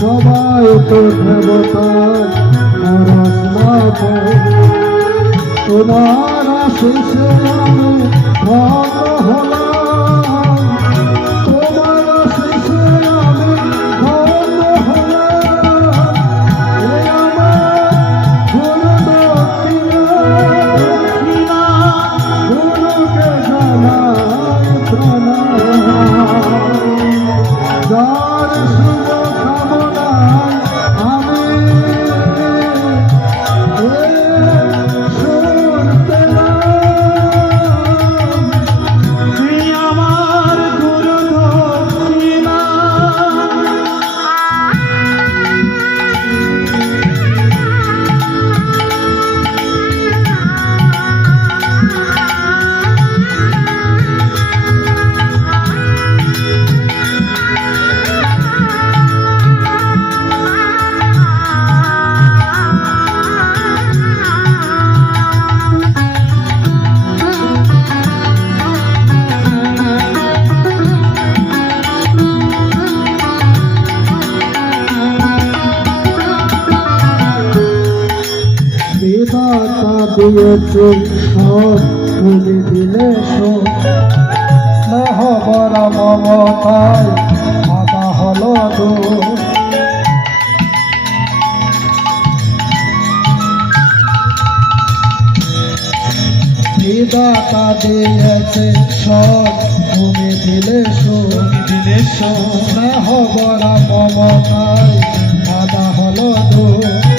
সবাই তো দেবতার পরশ তোমার আশিসে আমি ধন্য হলাম, তোমার আশিসে আমি ধন্য হলাম। এ আমার গুরু দক্ষিণা, গুরুকে জানাই প্রণাম। যার শুভ কামনায় আমি বিধাতা দিয়েছে সব, তুমি দিলে সব। স্নেহ বরা মমতায় আদা হলো দোষ। বিধাতা দিয়েছে সব, তুমি দিলে সব। স্নেহ বরা মমতায় আদা হলো দোষ।